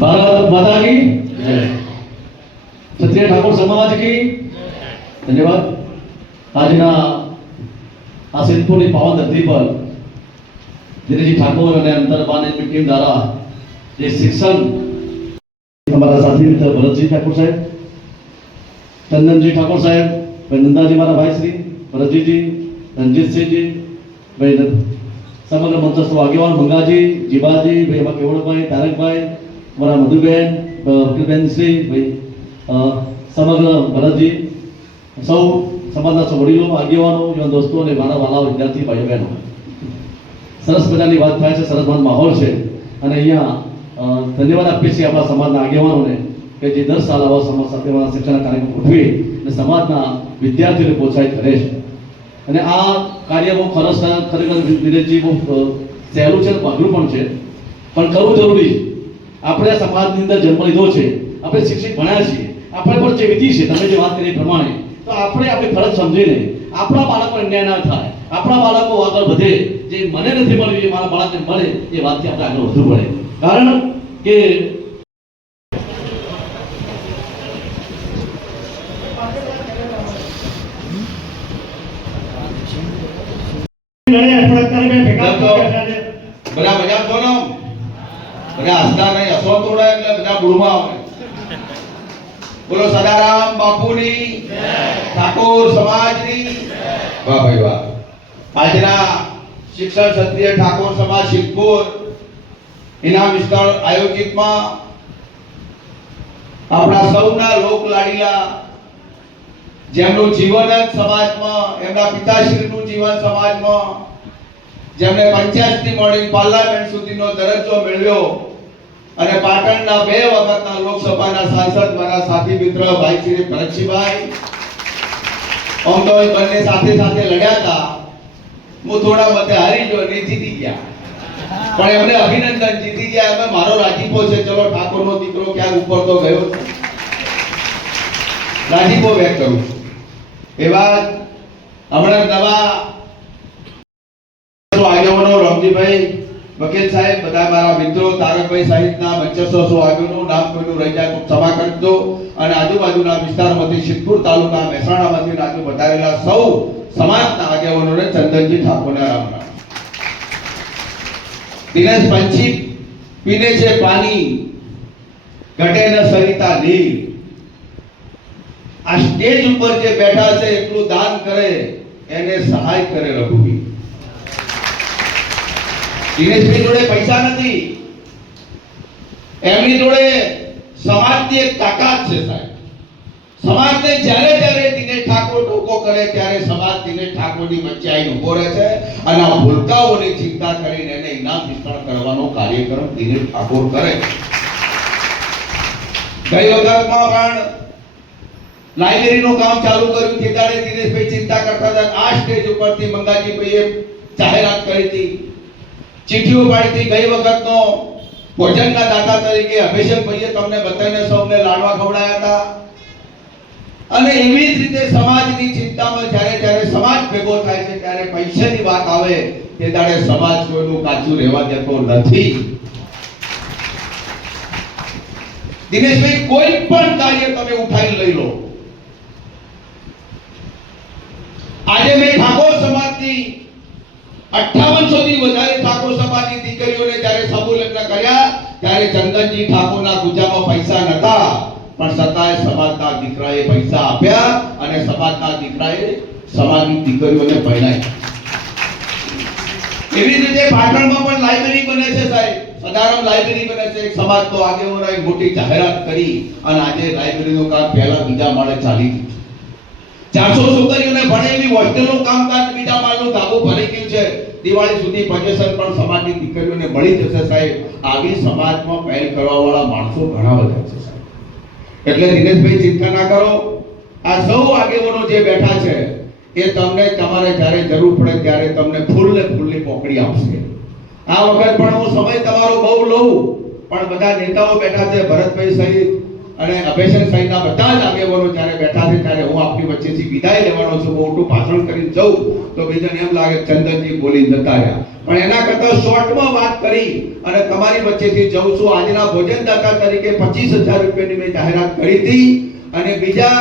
भारत माता की जय। क्षत्रिय ठाकुर समाज की धन्यवाद। આજના આ સિદ્ધપુરની પાવન ધરતી પર દિનેશજી ઠાકોર અને અંતરબાની ટીમ દ્વારા જે શિક્ષણ हमारा साथी मित्र भरतजी ठाकुर साहब, चंदनजी ठाकुर साहब, भाई नंदाजी मारा भाई श्री भरतजी जी, रंजीत सिंह जी, भाई समग्र मंचस्थ આગેવાન મંગાજી, જીવાજી, ભાઈ એમાં કેવળભાઈ, તારકભાઈ, મારા મધુબેન, વકીલબેન શ્રી, ભાઈ સમગ્ર ભરતજી, સૌ સમાજના સૌ વડીલો, આગેવાનો, યુવાન દોસ્તો અને મારા વાલા વિદ્યાર્થી ભાઈઓ બહેનો, સરસ મજાની વાત થાય છે, સરસ મજાનો માહોલ છે અને અહીંયા ધન્યવાદ આપીએ છીએ આપણા સમાજના આગેવાનોને કે જે 10 સાલ આવા સમાજ સાથે શિક્ષણના કાર્યક્રમ ગોઠવી અને સમાજના વિદ્યાર્થીઓને પ્રોત્સાહિત કરે છે અને આ કાર્ય બહુ ખરેખર દિનેશજી બહુ સહેલું છે, અઘરું પણ છે, પણ કરવું જરૂરી. આપણે આ સમાજની અંદર જન્મ લીધો છે, આપણે શિક્ષિત ભણ્યા છીએ, આપણે પણ જે વિધિ છે તમે જે વાત કરી પ્રમાણે, તો આપણે આપણી ફરજ સમજીને આપણા બાળકો અન્યાય ના થાય, આપણા બાળકો આગળ વધે, જે મને નથી મળ્યું એ મારા બાળકને મળે, એ વાતથી આપણે આગળ વધવું પડે. કારણ કે બધા મજા કોનો બધા હસતા નહીં, હસો તોડા એટલે બધા બુડમાં આવે. બોલો સદારામ બાપુની ઠાકોર સમાજની વાહ ભાઈ વાહ. આજના શિક્ષણ ક્ષત્રિય ઠાકોર સમાજ સિદ્ધપુર ઇનામ વિસ્તરણ આયોજિતમાં આપણા સૌના લોક લાડીલા, જેમનું જીવન જ સમાજમાં, એમના પિતાશ્રીનું જીવન સમાજમાં, જેમને પંચાયતથી મળી પાર્લામેન્ટ સુધીનો દરજ્જો મેળવ્યો અને પાટણના 2 વખતના લોકસભાના સાંસદ મારા સાથી મિત્ર ભાઈ શ્રી ભરતજીભાઈ, આમ તો બંને સાથે સાથે લડ્યા હતા. હું થોડા મતે હારી ગયો ને જીતી ગયા, પણ એમને અભિનંદન, જીતી ગયા. અમે મારો રાજીપો છે, ચલો ઠાકોરનો દીકરો ક્યાંક ઉપર તો ગયો છે, રાજીપો વ્યક્ત કરું છું. એવા હમણાં નવા આગેવાનો રમજીભાઈ વકીલ સાહેબ, બધા મારા મિત્રો, તારકભાઈ સહિતના મંચસ્થ આગેવાનો, નામ કોઈનું રહી જાય તો ક્ષમા કરજો. અને આજુબાજુના વિસ્તારમાંથી સિદ્ધપુર તાલુકા મહેસાણામાંથી રાજુ વધારેલા સૌ સમાજના આગેવાનોને ચંદનજી ઠાકોરના રામ રામ. દિનેશ પંછી પીને છે પાણી, ઘટે ન સરિતા નીર. આ સ્ટેજ ઉપર જે બેઠા છે એટલું દાન કરે એને સહાય કરે રઘુવીર. દિનેશભાઈ જોડે પૈસા નથી, એમની જોડે સમાજની એક તાકાત છે સાહેબ. સમાજને જ્યારે જ્યારે દિનેશ ઠાકોર ટોકો કરે ત્યારે સમાજ દિનેશ ઠાકોરની વચ્ચે આવીને ઉભો રહે છે અને આ ભૂલકાઓની ચિંતા કરીને એને ઇનામ વિતરણ કરવાનો કાર્યક્રમ દિનેશ ઠાકોર કરે. ગઈ વખતમાં પણ લાઇબ્રેરીનું કામ ચાલુ કર્યું, તે દાડે દિનેશભાઈ ચિંતા કરતા હતા. આ સ્ટેજ ઉપરથી મંગાજીભાઈએ જાહેરાત કરી હતી, ચિઠ્ઠીઓ પાડી હતી. ગઈ વખતનો ભોજનના દાતા તરીકે અભિષેકભાઈએ તમને બધાને સૌને લાડવા ખવડાયા હતા. અને એવી જ રીતે સમાજની ચિંતામાં જ્યારે સમાજ ભેગો થાય છે ત્યારે પૈસાની વાત આવે તે દાડે સમાજ કોઈનું કાચું રહેવા દેતો નથી. દિનેશભાઈ કોઈ પણ કાર્ય તમે ઉઠાઈ લઈ લો. આજે મેં ઠાકોર સમાજની 5800 થી વધારે ઠાકોર સમાજની દીકરીઓને જ્યારે સમૂહ લગ્ન કર્યા ત્યારે ચંદનજી ઠાકોરના ગુજામાં પૈસા નતા, પણ છતાંય સમાજના દીકરાએ પૈસા આપ્યા અને સમાજના દીકરાએ સમાજની દીકરીઓને પરણાવી. એવી રીતે પાટણમાં પણ લાઇબ્રેરી બને છે સાહેબ, સદારામ લાઇબ્રેરી બને છે. એક સમાજનો આગેવાનોએ મોટી જાહેરાત કરી અને આજે લાઇબ્રેરીનું કામ પહેલા બીજા માળે ચાલી ગયું. 400 છોકરીઓને ભણે એવી હોસ્ટેલનું કામકાજ બીજા માળનું ધાબુ ભરી ગયું છે. દિવાળી સુધી પોઝિશન પણ સમાજની દીકરીઓને મળી જશે સાહેબ. આવી સમાજમાં પહેલ કરવા વાળા માણસો ઘણા બધા છે સાહેબ. એટલે દિનેશભાઈ ચિંતા ના કરો. આ સૌ આગેવાનો જે બેઠા છે એ તમને તમારે જ્યારે જરૂર પડે ત્યારે તમને ફૂલની પોકડી આપશે. આ વખત પણ હું સમય તમારો બહુ લઉં, પણ બધા નેતાઓ બેઠા છે, ભરતભાઈ સહિત અને અભયસન સહિતના બધા જ આગેવાનો જ્યારે બેઠા છે ત્યારે હું આપની વચ્ચેથી વિદાય લેવાનો છું. મોટું ભાષણ કરીને જઉં તો બીજાને એમ લાગે ચંદનજી બોલીને જતા રહ્યા, પણ એના કરતા શોર્ટમાં વાત કરી અને તમારી વચ્ચેથી જઉં છું. આજના ભોજનદાતા તરીકે 25,000 રૂપિયાની મેં જાહેરાત કરી હતી અને બીજા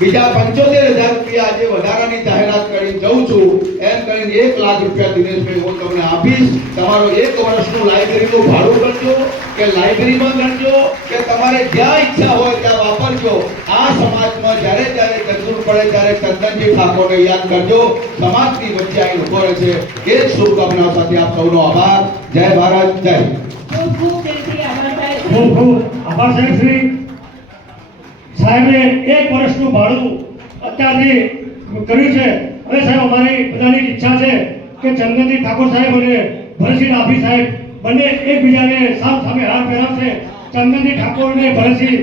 75,000 રૂપિયા આજે વધારાની જાહેરાત કરી જઉં છું. એમ કરીને 1 લાખ રૂપિયા દિનેશભાઈ હું તમને આપીશ. તમારો 1 વર્ષનું લાઇબ્રેરીનું ભાડું કરજો કે લાઇબ્રેરીમાં ગણજો કે તમારે જ્યાં ઈચ્છા હોય ત્યાં વાપરજો. આ સમાજમાં જ્યારે જ્યારે જરૂર પડે ત્યારે ચંદનજી ઠાકોરને યાદ કરજો. સમાજની વચ્ચે આવીને ઉભો રહે છે. એ જ શુભકામનાઓ સાથે આપ સૌનો આભાર. જય ભારત, જય ખૂબ ખૂબ દિલથી આભાર સાહેબ. ખૂબ ખૂબ આભાર સાહેબ. શ્રી સાહેબે 1 વર્ષનું ભાડું અત્યારથી કર્યું છે. હવે સાહેબ અમારી બધાની ઈચ્છા છે કે ચંદનજી ઠાકોર સાહેબ અને ભરતસિંહ ડાભી સાહેબ બંને એકબીજાને સામે હાથ પહેરાવશે. ચંદનજી ઠાકોર અને ભરતસિંહ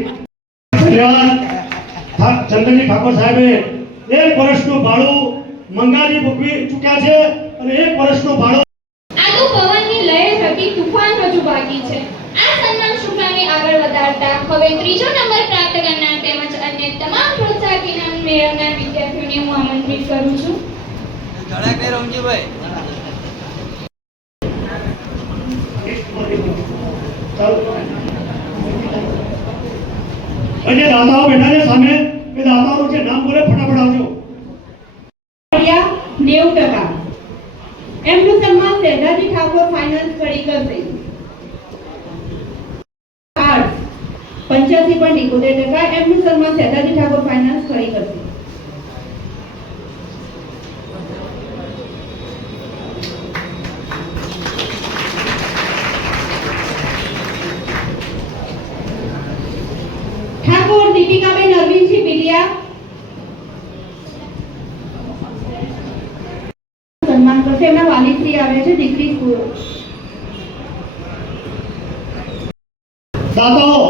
ધન્યવાદ. ચંદનજી ઠાકોર સાહેબે 1 વર્ષનું ભાડું મંગાજી ભોગવી ચૂક્યા છે અને 1 વર્ષનું ભાડું આલુ પવનની લહેર થકી તુફાન હજુ બાકી છે. આ સન્માન શૃંખલાને આગળ વધારતા હવે 3જો નંબર પ્રાપ્ત કરનાર તેમજ અન્ય તમામ પ્રોત્સાહક ઇનામ મેળવનાર વિદ્યાર્થીઓને હું આમંત્રિત કરું છું. ધડાકને રમજીભાઈ. અને દાદાઓ બેઠા છે સામે, એ દાદાઓનું જે નામ બોલે ફટાફટ આવજો. 90%. એમનું સન્માન શહેજાદી ઠાકોર ફાઇનાન્સ કરી કરશે. આર્ટ્સ 85.71%. એમનું સન્માન શહેજાદી ઠાકોર ફાઇનાન્સ કરી કરશે. ઠાકોર દીપિકાબેન અરવિંદજી બિલિયા સન્માન કરશે. એમના વાલીશ્રી આવે છે. દીકરી દાદાઓ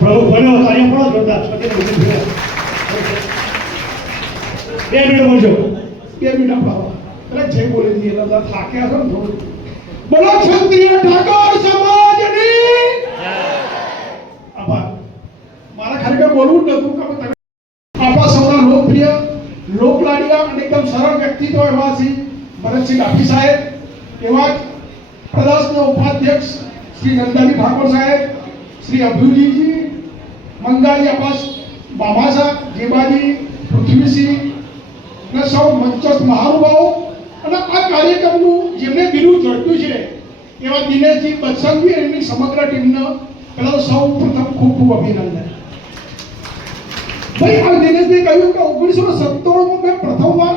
પ્રભુ બોલ્યો તાળી પડો જોરદાર. 2 મિનિટ બોલજો. 2 મિનિટ આપો. અરે જે બોલી દીધી એટલે થાક્યા છો ને થોડું. બોલો ક્ષત્રિય ઠાકોર સમાજની આભાર. મારા ખરેખર બોલવું જ નતું કે તમે આપણા સૌના લોકપ્રિય લોકલાડીયા અને એકદમ સરળ વ્યક્તિત્વ એવા શ્રી ભરતસિંહ ડાભી સાહેબ, એવા જ પ્રદેશના ઉપાધ્યક્ષ શ્રી નંદાજી ઠાકોર સાહેબ, શ્રી અભયુજીજી, મંગાજી અપાસ બામાસા, જેબાજી, પૃથ્વીસિંહ અને સૌ મંચસ્થ મહાનુભાવો અને આ કાર્યક્રમનું જેમને બિરુદ ઝડપ્યું છે એવા દિનેશજી, બત્સંગજી અને એમની સમગ્ર ટીમને પહેલા સૌ પ્રથમ ખૂબ ખૂબ અભિનંદન. ભાઈ આ દિનેશભાઈ કહ્યું કે 1997માં મેં પ્રથમવાર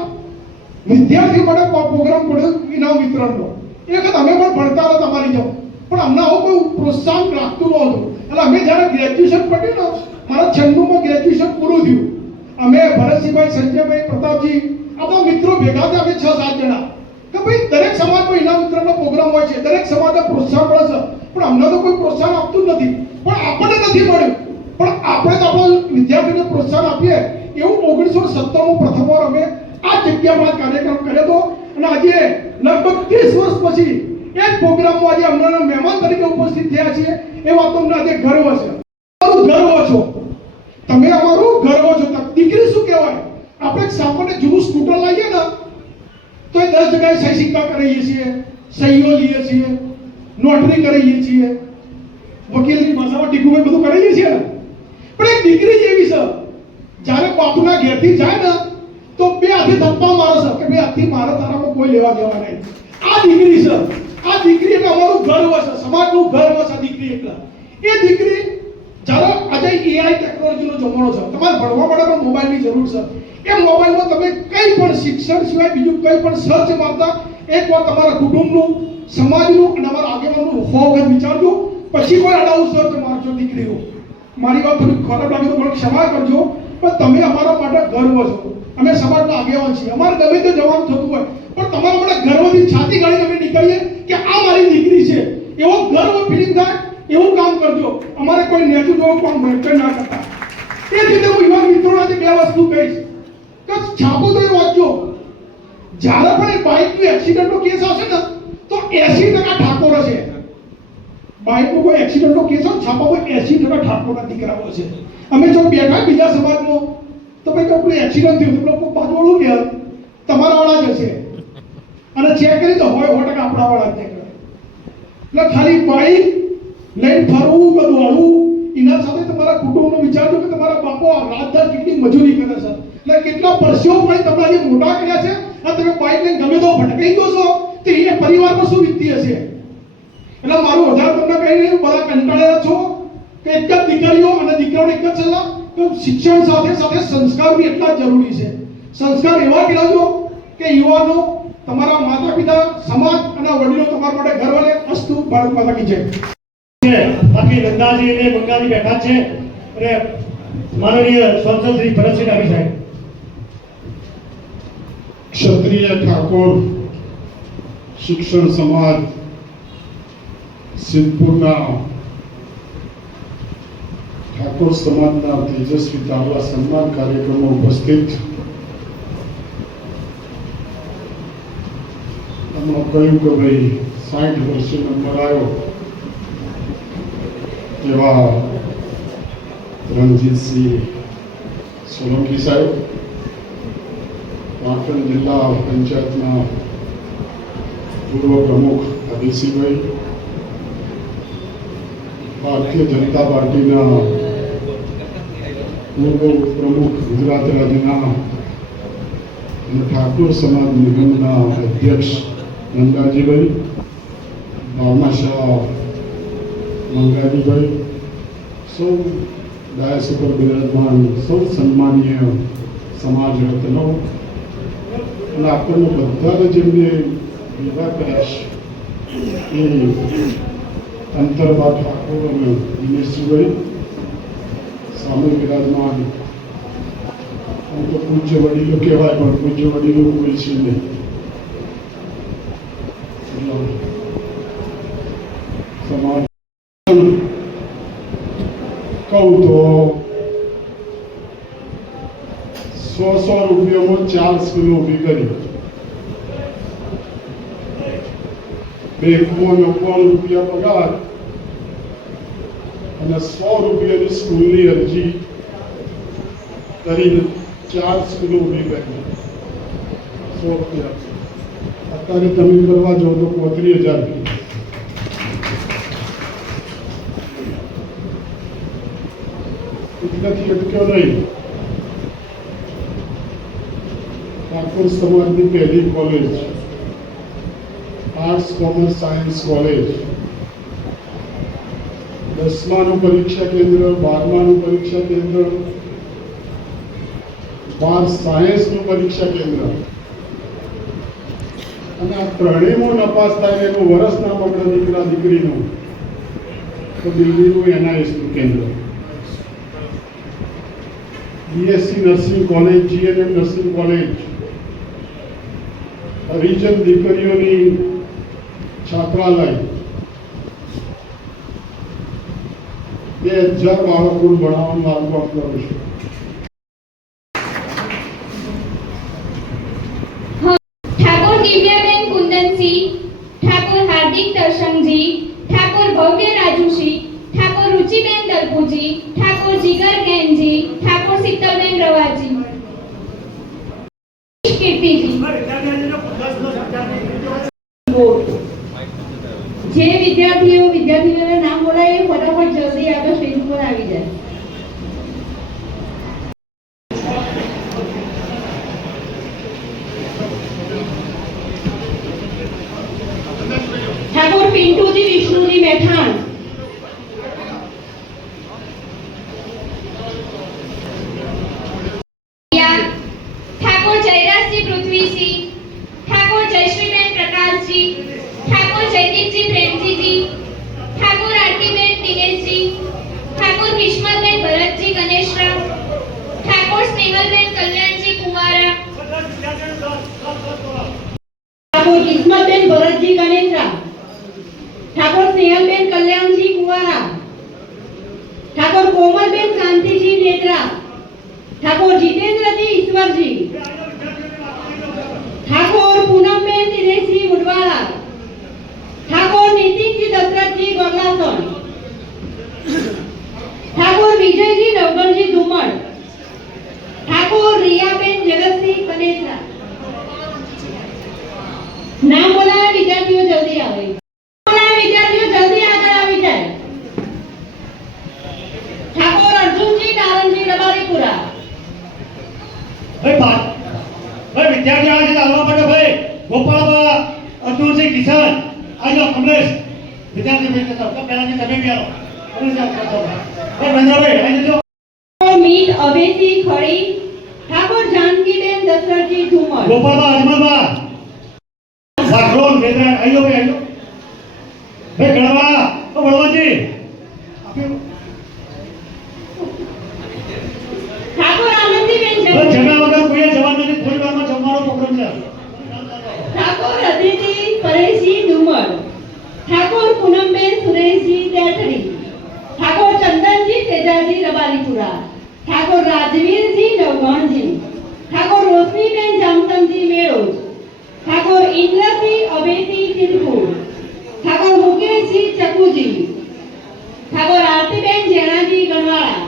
વિદ્યાર્થી માટે પ્રોગ્રામ કર્યો ઇનામ વિતરણનો. એ વખત અમે પણ ભણતા હતા તમારી જેમ, પણ અમને આવું કોઈ પ્રોત્સાહન લાગતું નહોતું. એટલે અમે જ્યારે ગ્રેજ્યુએશન પટ્યું ને, મારા 96માં ગ્રેજ્યુએશન પૂરું થયું, અમે ભરતસિંહભાઈ, સંજયભાઈ, પ્રતાપજી આ બધા મિત્રો ભેગા થયા. અમે 6-7 જણા કે ભાઈ દરેક સમાજમાં ઇનામ વિતરણનો પ્રોગ્રામ હોય છે, દરેક સમાજને પ્રોત્સાહન મળે છે, પણ અમને તો કોઈ પ્રોત્સાહન આપતું જ નથી. પણ આપણને નથી મળ્યું, પણ આપણે તો આપણા વિદ્યાર્થીઓને પ્રોત્સાહન આપીએ એવું 1997માં પ્રથમવાર અમે આ જગ્યામાં કાર્યક્રમ કર્યો હતો. અને આજે લગભગ 30 વર્ષ પછી એ જ પ્રોગ્રામમાં આજે અમને મહેમાન તરીકે ઉપસ્થિત થયા છીએ. એ વાતનો અમને આજે ગર્વ છે. અમારું ગર્વ છો તમે, અમારું ગર્વ છો. દીકરી શું કહેવાય? આપણે સામાન્ય જૂનું સ્કૂટર લાવીએ ને તો એ 10 જગ્યાએ સહી સિક્કા કરાવીએ છીએ, સહીઓ લઈએ છીએ, નોટરી કરાવીએ છીએ, વકીલની ભાષામાં ટીકુભાઈ બધું કરાવીએ છીએ ને. પણ એક દીકરી જેવી છે, જ્યારે બાપુના ઘેરથી જાય ને તો 2 હાથે થપ્પા મારે છે કે ભાઈ આજથી મારા તારામાં કોઈ લેવા દેવા નહીં. આ દીકરી છે. આ દીકરી એટલે અમારું ગર્વ છે, સમાજનું ગર્વ છે આ દીકરી. એટલે એ દીકરી જ્યારે આજે એઆઈ ટેકનોલોજીનો જમાનો છે, તમારે ભણવા માટે પણ મોબાઈલની જરૂર છે. એ મોબાઈલમાં તમે કંઈ પણ શિક્ષણ સિવાય બીજું કંઈ પણ સર્ચ મારતા એકવાર તમારા કુટુંબનું, સમાજનું અને અમારા આગેવાનનું વખત વિચારજો, પછી કોઈ અડાઉ સર્ચ મારજો. દીકરીઓ, મારી વાત થોડી ખરાબ લાગે તો મને ક્ષમા કરજો, પણ તમે અમારા માટે ગર્વ છો. અમે સમાજના આગેવાન છીએ. અમારે ગમે તે જવાનું થતું હોય પણ તમારા માટે ગર્વથી છાતી ગાળીને અમે નીકળીએ કે આ મારી દીકરી છે, એવો ગર્વ ફીલિંગ થાય એવું કામ કરજો. અમારે કોઈ નેતું જોવું કામ ભટકે ના કરતા. એ જ રીતે હું યુવા મિત્રોને આજે 2 વસ્તુ કહીશ કે છાપો તો એ વાંચજો, જ્યારે પણ એ બાઇકનું એક્સિડન્ટનો કેસ આવશે ને તો 80% ઠાકોર હશે. બાઇકનો કોઈ એક્સિડન્ટનો કેસ હોય છાપામાં 80% ઠાકોરના દીકરાઓ છે. અમે જો બેઠા બીજા સમાજમાં તો ભાઈ કોઈ એક્સિડન્ટ થયું તો લોકો બાજુવાળું કે તમારા વાળા જ હશે અને ચેક કરી તો હોય 100% આપણા વાળા જ નીકળે. એટલે ખાલી બાઇક લઈને ફરવું કે દોડવું એના સાથે તમારા કુટુંબનો વિચારજો કે તમારા બાપો રાતદાર કેટલી મજૂરી કરે છે, એટલે કેટલા પરસેવો પણ તમારા જે મોટા કર્યા છે અને તમે બાઇક લઈને ગમે તો ભટકાઈ ગયો છો તો એ પરિવારમાં શું વીતતી હશે. એટલે મારું વધારે તમને કહી રહ્યું બધા કંટાળેલા છો કે એક જ દીકરીઓ અને દીકરાઓને એક જ સલાહ તો શિક્ષણ સાથે સાથે સંસ્કાર બી એટલા જ જરૂરી છે. સંસ્કાર એવા કેળવજો કે યુવાનો તમારા માતા પિતા સમાજ અને વડીલો તમારા માટે ગર્વ લે. અસ્તુ ભારત માતા કી જય. બાકી નંદાજી અને મંગાજી બેઠા છે અને માનનીય સંસદ શ્રી ભરતસિંહ ડાભી સાહેબ. ક્ષત્રિય ઠાકોર શિક્ષણ સમાજ સિદ્ધપુરના ઠાકોર સમાજના તેજસ્વી તાવલા સન્માન કાર્યક્રમમાં ઉપસ્થિત એમણે કહ્યું કે ભાઈ 60 વર્ષે નંબર આવ્યો એવા રણજીતસિંહ સોલંકી સાહેબ, પાટણ જિલ્લા પંચાયતના પૂર્વ પ્રમુખ આદિલસિંહભાઈ, ભારતીય જનતા પાર્ટીના પૂર્વ પ્રમુખ ગુજરાત રાજ્યના અને ઠાકોર સમાજ નિગમના અધ્યક્ષ નંદાજીભાઈ, ભાવનાશાહ મંગાજીભાઈ, સૌ ડાયસ ઉપર બિરાજમાન સૌ સન્માનીય સમાજ રત્નો અને આપણને બધાને જેમને વિવાહ કર્યા છે એ અંતરબા ઠાકોર અને દિનેશજીભાઈ, સામે બિરાજમાન આમ તો પૂજ્ય વડીલો કહેવાય પણ પૂજ્ય વડીલો કોઈ છે નહીં. સમાજ કહું તો 100 રૂપિયામાં 4 સ્કૂલો ઊભી કરી, 290 રૂપિયા પગાર અને 100 રૂપિયાની સ્કૂલની અરજી કરીને 4 સ્કૂલો ઊભી કરી 100 રૂપિયા. અત્યારે તમે કરવા જાઓ તો 35,000 એટલાથી અટક્યો નહીં. ઠાકોર સમાજની પહેલી college, arts commerce science college, 10માનું પરીક્ષા કેન્દ્ર, 12માનું પરીક્ષા કેન્દ્ર, 12 સાયન્સનું પરીક્ષા કેન્દ્ર અને આ ત્રણેયમાં નપાસ થાય એનું વર્ષ ના બગડે દીકરા દીકરીનું તો દિલ્હીનું NISનું કેન્દ્ર, BSc nursing college, GNM nursing college, હરિજન દીકરીઓની છાત્રાલય, 2000 બાળકોને ભણાવવાનું મારું કામ કરું છું. ઠાકોર દિવ્યાબેન કુંદનસિંહ, ઠાકોર હાર્દિક દર્શનજી, ઠાકોર ભવ્ય રાજુસિંહ, ઠાકોર રુચિબેન દલપુજી, ઠાકોર જીગર ગેનજી, ઠાકોર શીતલબેન રવાજી, કીર્તિજી. જે વિદ્યાર્થીઓને નામ બોલાય એ ફટાફટ જલ્દી આગળ સ્ટેજ ઉપર આવી જાય. ઠાકોર પિન્ટુજી વિષ્ણુજી મેઠાણ, ઠાકોર જયરાજસિંહ પૃથ્વીસિંહ, ઠાકોર જયશ્રીબેન પ્રકાશજી, ઠાકોર જયદીપજી પ્રેમજીજી, ઠાકોર આરતીબેન દિનેશજી, ઠાકોર કિસ્મતબેન ભરતજી ગણેશરાવ, ઠાકોર સ્નેહલબેન કલ્યાણજી કુવારા, ઠાકોર કિસ્મતબેન ભરતજી ગણેશરાવ, ઠાકોર સ્નેહલબેન કલ્યાણજી કુવારા, ઠાકોર કોમલબેન કાંતિજી નેત્રા, ઠાકોર જીતેન્દ્રજી ઈશ્વરજી, ઠાકોર પૂનમબેન દિનેશજી મુડવાળા, ઠાકોર નીતિનજી દશરથજી ગોગલાસણ, વિદ્યાર્થી ભાઈ તો પહેલાથી તમે બી આવો અને જાઓ મહેન્દ્રભાઈ આવી જજો. મીત અભેસી ખડી ઠાકોર જાનકીબેન દશરથજી ઠુમર ગોપાલબા અજમલબા વાઘરોન મેદરા આયો ભાઈ આયો ભાઈ ગણવા ઓ બળવાજી આપ્યો ઠાકોર આનંદીબેન બસ જમ્યા વગર કોઈ જવાનું નથી. થોડી વારમાં જમવાનો પ્રોગ્રામ છે. ઠાકોર અદિતિ પરેશજી ડુમર ઠાકોર પૂનમબેન સુરેશજી દેથડી ઠાકોર ચંદનજી તેજાજી રબારીપુરા ઠાકોર રાજવીરજી નવગણજી ઠાકોર રોશનીબેન જામસમજી મેળોજ ઠાકોર ઇન્દ્રસિંહ અભેસી સિદ્ધપુર ઠાકોર મુકેશજી ચકુજી ઠાકોર આરતીબેન જેણાજી ગણવાળા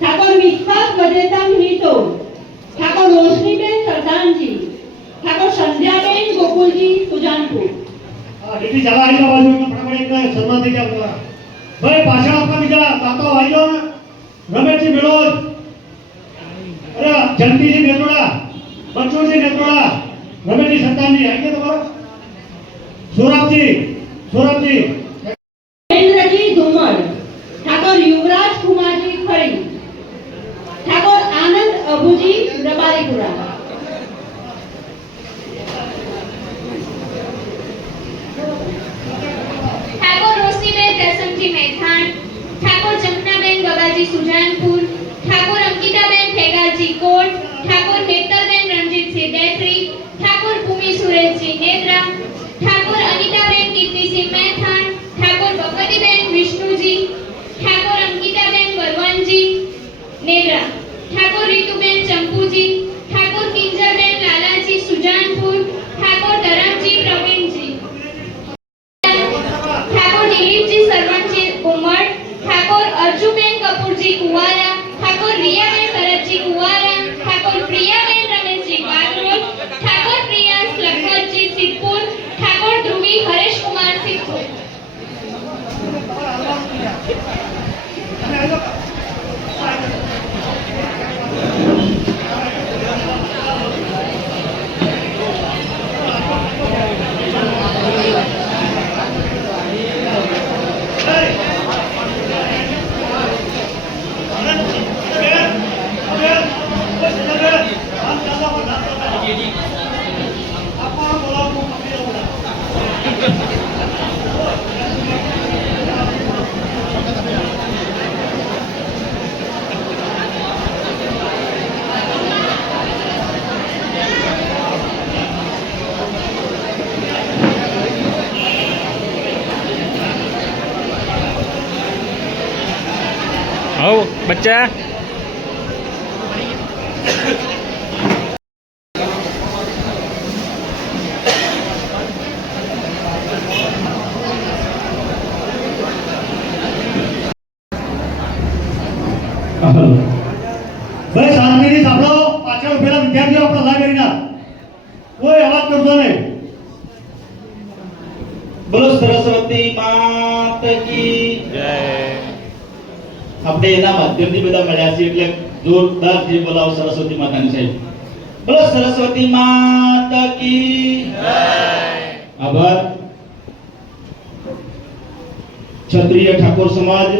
ઠાકોર વિશ્વાસ વજેતમ હિતો ઠાકોર રોશનીબેન સરદાનજી ઠાકોર સંધ્યાબેન ગોકુલજી સુજાનપુર. આ દીદી ચાલા આવી જાવ બાજુ ફટાફટ એક સન્માન થઈ જાવ ભાઈ. પાછળ આપણા બીજા તાતો આવી જાવ ને. રમેશજી મેળોજ અરે જંતીજી નેત્રોડા બચોજી નેત્રોડા રમેશજી સંતાનજી આવી ગયા તમારો સોરાબજી મહેન્દ્રજી ધુમર ઠાકોર યુવરાજ કુમારજી ખડી ઠાકોર આનંદ અભુજી રબારીપુરા ઠાકોર રોશનીબેન દસમજી મેથાણ ઠાકોર જમનાબેન ગબાજી સુજાનપુર ઠાકોર અંકિતાબેન ફેગાજી કોટ ઠાકોર હેતલબેન રણજીતસિંહ દેથરી ઠાકોર ભૂમિ સુરેશજી નેદ્રા ઠાકોર અનિતાબેન કીર્તિસિંહ મેથાણ ઠાકોર ભગવતીબેન વિષ્ણુજી ઠાકોર અંકિતાબેન બલવંતજી નેદ્રા ઠાકોર રીતુબેન ચંપુજી ઠાકોર કિંજરબેન લાલાજી સુજાનપુર ઠાકોર ધરમજી પ્રવીણજી ઠાકોર દિલીપજી સરવણજી ઉમર ઠાકોર અર્જુબેન કપૂરજી કુવારા ઠાકોર રિયાબેન ભરતજી કુવારા ઠાકોર પ્રિયાબેન રમેશજી બાગરોલ ઠાકોર પ્રિયાસ લખપતજી સિદ્ધપુર ઠાકોર ધ્રુવી હરેશકુમાર સિદ્ધપુર. आओ बच्चा ભાઈ શાંતિથી સાંભળો. પાછળ ઉભેલા વિદ્યાર્થીઓ આપણા લાઇબ્રેરીના કોઈ અવાજ કરતો નહીં. બોલો સરસ્વતી માત કી जय આપણે એના માધ્યમથી બધા મળ્યા છીએ એટલે જોરદાર જે બોલાવો સરસ્વતી માતાની સાહેબ. બોલો સરસ્વતી માત કી જય. આભાર. ક્ષત્રિય ઠાકોર સમાજ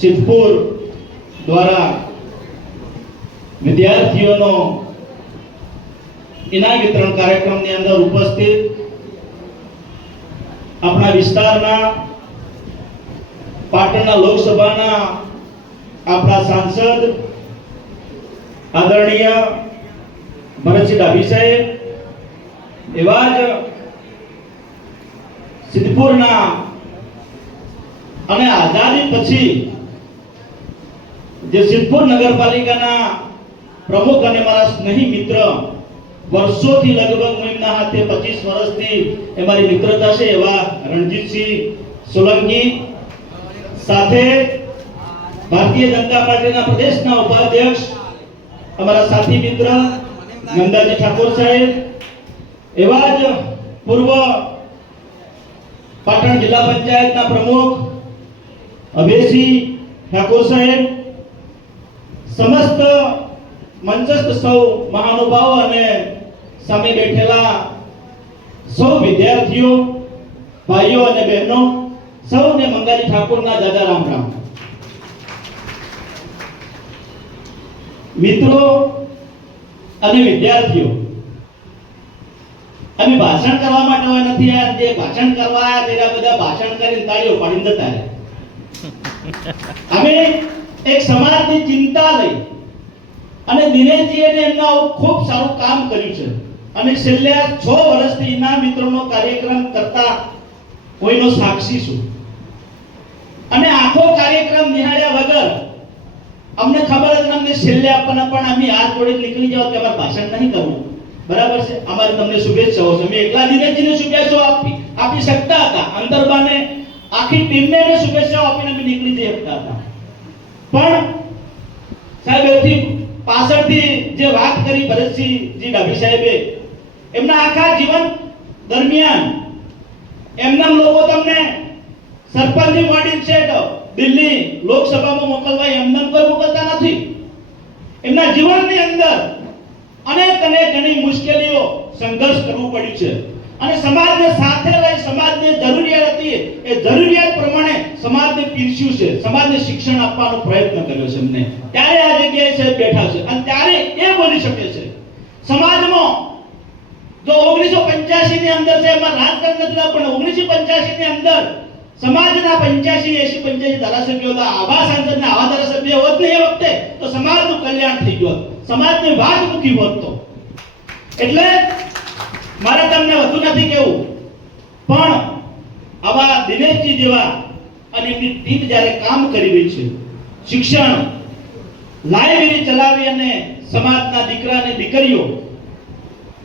સિદ્ધપુર દ્વારા વિદ્યાર્થીઓનો ઇનામ વિતરણ કાર્યક્રમની અંદર ઉપસ્થિત આપણા વિસ્તારના પાટણના લોકસભાના આપણા સાંસદ આદરણીય ભરતસિંહ ડાભી સાહેબ, એવા જ સિદ્ધપુરના અને આઝાદી પછી જે સિદ્ધપુર નગરપાલિકાના પ્રમુખ અને મારા સ્નેહી મિત્ર, વર્ષોથી લગભગ હું એમના હાથે 25 વર્ષથી એ મારી મિત્રતા છે એવા રણજીતસિંહ સોલંકી, સાથે ભારતીય જનતા પાર્ટીના પ્રદેશના ઉપાધ્યક્ષ અમારા સાથી મિત્ર નંદાજી ઠાકોર સાહેબ, એવા જ પૂર્વ પાટણ જિલ્લા પંચાયતના પ્રમુખ અભયસિંહ ઠાકોર સાહેબ, સમસ્ત મંચસ્થ સૌ મહાનુભાવો અને સામે બેઠેલા સૌ વિદ્યાર્થીઓ ભાઈઓ અને બહેનો, સૌને મંગાજી ઠાકોરના દાદા રામ રામ. મિત્રો અને વિદ્યાર્થીઓ, અમે ભાષણ કરવા માટે હોય નથી આયા. જે ભાષણ કરવા આયા તેરા બધા ભાષણ કરીને તાળીઓ પાડીને જતા રહે. અમે એક સમાજની ચિંતા લઈ અને દિનેશજીએ એમના ખૂબ સારું કામ કર્યું છે અને છેલ્લા 6 વર્ષથી એના મિત્રોનો કાર્યક્રમ કરતા કોઈનો સાક્ષી છું. અને આખો કાર્યક્રમ નિહાળ્યા વગર અમને ખબર જ નહોતી છેલ્લે આપણને પણ અમે હાથ જોડે નીકળી જાવ કે અમારે ભાષણ નહીં કરવું. બરાબર છે, અમારે તમને શુભેચ્છાઓ છે. અમે એકલા દિનેશજીને શુભેચ્છાઓ આપી શકતા હતા, અંતરબાને આખી ટીમને શુભેચ્છાઓ આપીને અમે નીકળી જઈ શકતા હતા. પણ સાહેબ એથી પાછળથી જે વાત કરી ભરતસિંહજી ડાભી સાહેબે, એમના આખા જીવન દરમિયાન એમના લોકો તમને સરપંચની મોડી સેટ દિલ્હી લોકસભામાં મોકલવા એમને કોઈ મોકલતા નથી. એમના જીવનની અંદર અનેક ઘણી મુશ્કેલીઓ સંઘર્ષ કરવું પડ્યું છે અને સમાજને સાથે લઈ સમાજની જરૂરિયાત હતી એ જરૂરિયાત પ્રમાણે સમાજને પીરસ્યું છે, સમાજને શિક્ષણ આપવાનો પ્રયત્ન કર્યો છે એમને. ત્યારે આ જગ્યાએ છે બેઠા છે અને ત્યારે એ બોલી શકે છે. સમાજમાં જો 1985 ની અંદર છે એમાં રાજકારણ નથી, પણ 1985 ની અંદર સમાજના 85 ધારાસભ્યો હતા. આવા સાંસદના આવા ધારાસભ્ય હોત ને એ વખતે તો સમાજનું કલ્યાણ થઈ ગયું, સમાજની વાત મૂકી હોત તો. એટલે મારે તમને વધુ નથી કહેવું, પણ આવા દિનેશજી જેવા અને એમની ટીમ જ્યારે કામ કરી રહી છે, શિક્ષણ લાઇબ્રેરી ચલાવી અને સમાજના દીકરા અને દીકરીઓ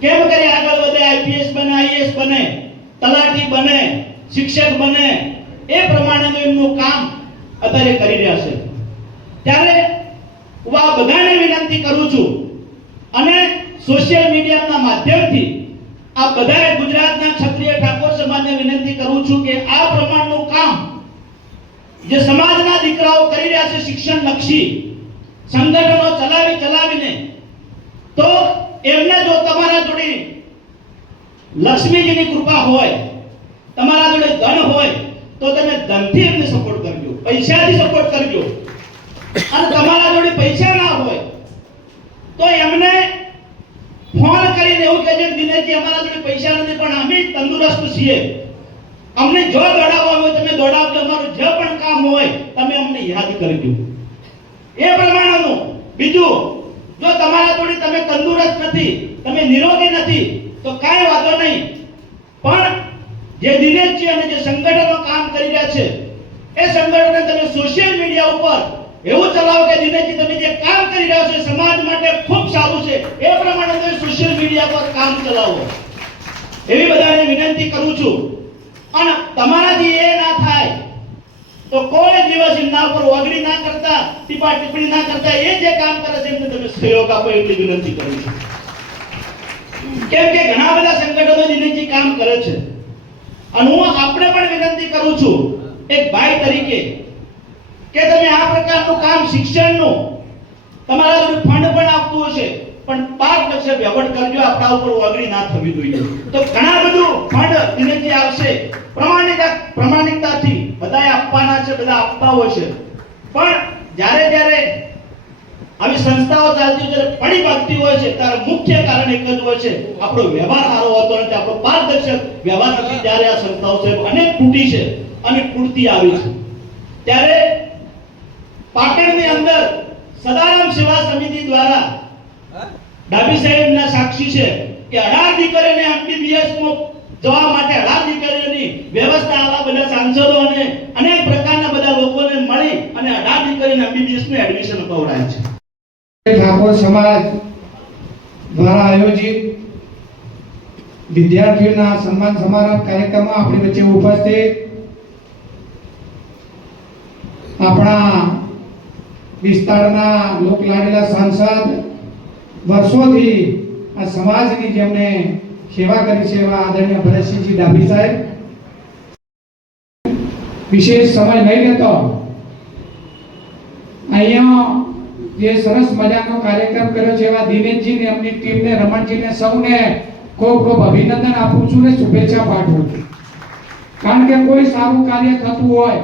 કેમ કરી આગળ વધે, આઈપીએસ બને, આઈએએસ બને, તલાટી બને, શિક્ષક બને, એ પ્રમાણેનું એમનું કામ અત્યારે કરી રહ્યા છે. ત્યારે હું આ બધાને વિનંતી કરું છું અને સોશિયલ મીડિયાના માધ્યમથી આ બધા ગુજરાતના ક્ષત્રિય ઠાકોર સમાજને વિનંતી કરું છું કે આ પ્રમાણનું કામ જે સમાજના દીકરાઓ કરી રહ્યા છે, શિક્ષણ લક્ષી સંગઠનો ચલાવીને, તો એમને જો તમારા જોડે લક્ષ્મીજીની કૃપા હોય, તમારા જોડે ધન હોય તો તમે ધનથી એમને સપોર્ટ કરજો, પૈસાથી સપોર્ટ કરજો. અને તમારા જોડે પૈસા ના હોય તો એમને ફોન કરીને એવું કહેજો કે દિનેશજી અમારા જોડે પૈસા નથી પણ અમે તંદુરસ્ત છીએ, અમને જો દોડાવવા હોય તમે દોડાવજો, અમારું જે પણ કામ હોય તમે અમને યાદ કરજો. એ પ્રમાણેનું બીજું, જો તમારા જોડે તમે તંદુરસ્ત નથી, તમે નિરોગી નથી તો કાંઈ વાંધો નહીં, પણ જે દિનેશજી અને જે સંગઠનો કામ કરી રહ્યા છે એ સંગઠનને તમે સોશિયલ મીડિયા ઉપર એવું ચલાવો કે દિનેશજી તમે જે કામ કરી રહ્યા છો સમાજ માટે ખૂબ સારું છે, એ પ્રમાણે તમે સોશિયલ મીડિયા પર કામ ચલાવો, એવી બધાને વિનંતી કરું છું. અને તમારાથી એ ના થાય તો કોઈ દિવસ એમના ઉપર વગડી ના કરતા, ટીપા ટિપ્પણી ના કરતા, એ જે કામ કરે છે એમને તમે સહયોગ આપો એટલી વિનંતી કરું છું. કેમ કે ઘણા બધા સંગઠનો દિનેશજી કામ કરે છે અને હું આપણે પણ વિનંતી કરું છું એક ભાઈ તરીકે કે તમે આ પ્રકારનું કામ શિક્ષણનું તમારા જોડે ફંડ પણ આપતું હશે પણ પારદર્શક વહીવટ કરજો, આપણા ઉપર વગડી ના થવી જોઈએ. તો ઘણા બધું ફંડ દિનેશજી આવશે, પ્રમાણિકતાથી બધાએ આપવાના છે, બધા આપતા હોય છે, પણ જ્યારે આવી સંસ્થાઓ ચાલતી હોય, જ્યારે પડી ભાગતી હોય છે ત્યારે મુખ્ય કારણ એક જ હોય છે, આપણો વ્યવહાર સારો હોતો નથી, આપણો પારદર્શક વ્યવહાર નથી. ત્યારે આ સંસ્થાઓ છે અનેક તૂટી છે અને તૂટતી આવી છે. ત્યારે પાટણની અંદર સદારામ સેવા સમિતિ દ્વારા ડાભી સાહેબના સાક્ષી છે કે 18 દીકરીઓને એમબીબીએસ માં જવા માટે 18 દીકરીઓની વ્યવસ્થા આવા બધા સાંસદો અને અનેક પ્રકારના બધા લોકોને મળી અને 18 દીકરીઓને એમબીબીએસ નું એડમિશન અપાવડાય છે. ઠાકોર સમાજ દ્વારા આયોજિત વિદ્યાર્થીઓના સન્માન સમારંભ કાર્યક્રમમાં આપણી વચ્ચે ઉપસ્થિત આપણા વિસ્તારના લોકલાડીલા સાંસદ, વર્ષોથી આ સમાજની જેમને સેવા કરી છે એવા આદરણીય ભરતસિંહજી ડાભી સાહેબ, વિશેષ સમય નહીં લેતો અહીંયા જે સરસ મજાનો કાર્યક્રમ કર્યો છે એવા દિનેશજીને, એમની ટીમને, રમણજીને, સૌને ખૂબ ખૂબ અભિનંદન આપું છું ને શુભેચ્છા પાઠવું છું. કારણ કે કોઈ સારું કાર્ય થતું હોય,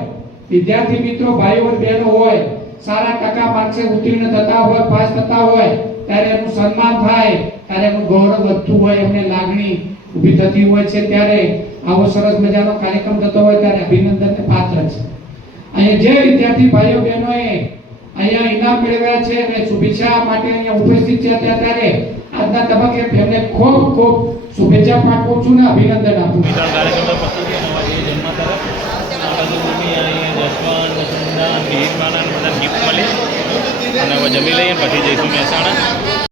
વિદ્યાર્થી મિત્રો ભાઈઓ અને બહેનો હોય, સારા ટકા માર્ક્સે ઉત્તીર્ણ થતા હોય, પાસ થતા હોય, ત્યારે એનું સન્માન થાય, ત્યારે એનું ગૌરવ વધતું હોય, એમને લાગણી ઊભી થતી હોય છે, ત્યારે આવો સરસ મજાનો કાર્યક્રમ થતો હોય ત્યારે અભિનંદનને પાત્ર છે. અહીંયા જે વિદ્યાર્થી ભાઈઓ બહેનોએ અહીંયા ઇનામ મેળવ્યા છે અને શુભેચ્છા માટે અહીંયા ઉપસ્થિત છે, ત્યારે આજના તબક્કે એમને ખૂબ ખૂબ શુભેચ્છા પાઠવું છું ને અભિનંદન આપું છું. કાર્યક્રમ પસંદ જન્મ તરફ જસવંત સુંદર ગીત વાળા બધા ગિફ્ટ મળી અને હવે જમી લઈએ પછી જઈશું મહેસાણા.